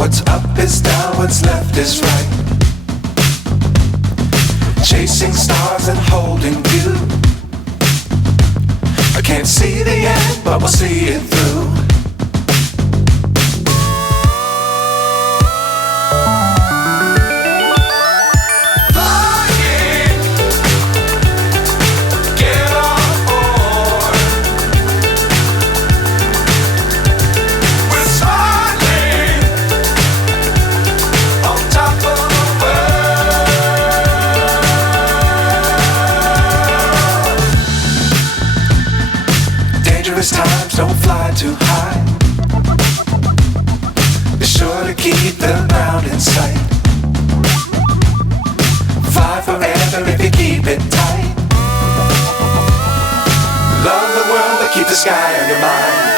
What's up is down, what's left is right. Chasing stars and holding you. I can't see the end, but we'll see it through. Times don't fly too high. Be sure to keep the ground in sight. Fly forever if you keep it tight. Love the world but keep the sky on your mind.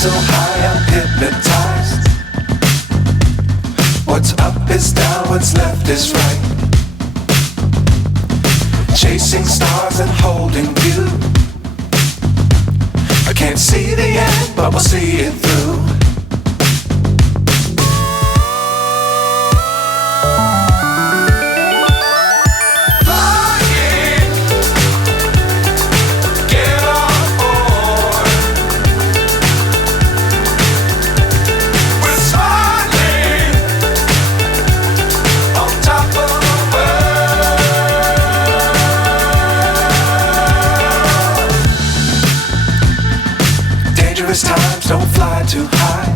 So high I'm hypnotized. What's up is down, what's left is right. Chasing stars and holding you. I can't see the end, but we'll see it through. Times don't fly too high.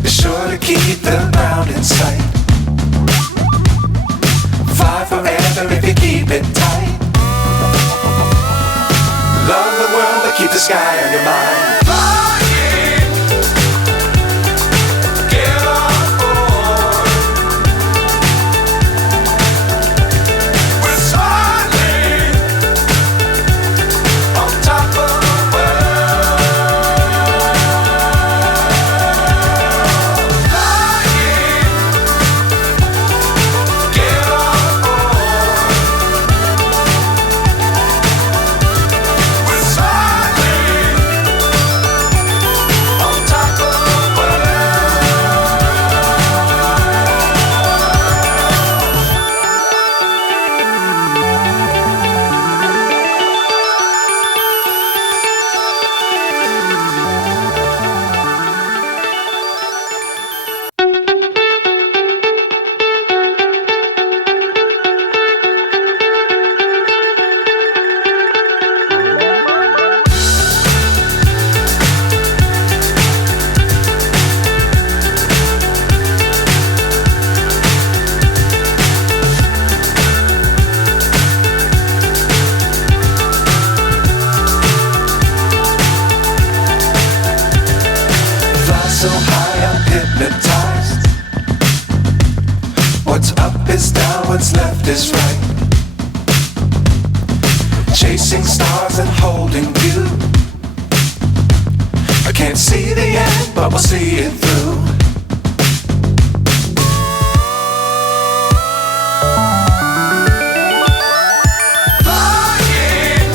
Be sure to keep the ground in sight. Fly forever if you keep it tight. Love the world but keep the sky on your mind. So high I'm hypnotized. What's up is down, what's left is right. Chasing stars and holding you. I can't see the end, but we'll see it through. Flying,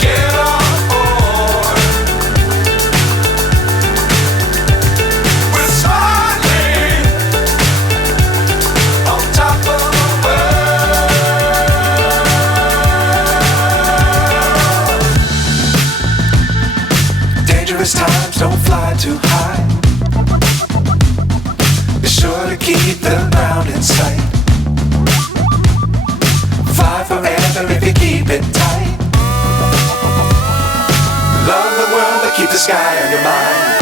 get on board. Dangerous times, don't fly too high. Be sure to keep the ground in sight. Fly forever if you keep it tight. Love the world, but keep the sky on your mind.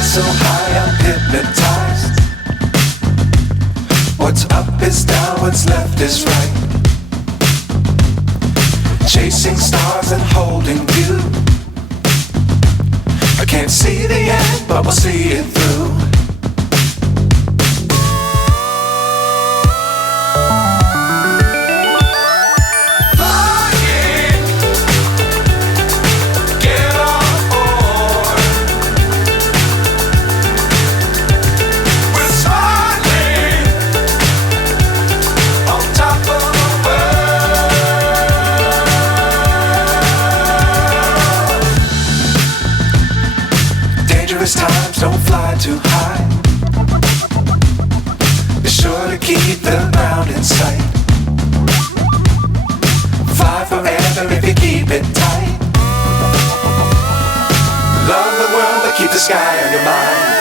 So high, I'm hypnotized. What's up is down, what's left is right. Chasing stars and holding you. I can't see the end, but we'll see it through. Dangerous times, don't fly too high. Be sure to keep the ground in sight. Fly forever if you keep it tight. Love the world, but keep the sky on your mind.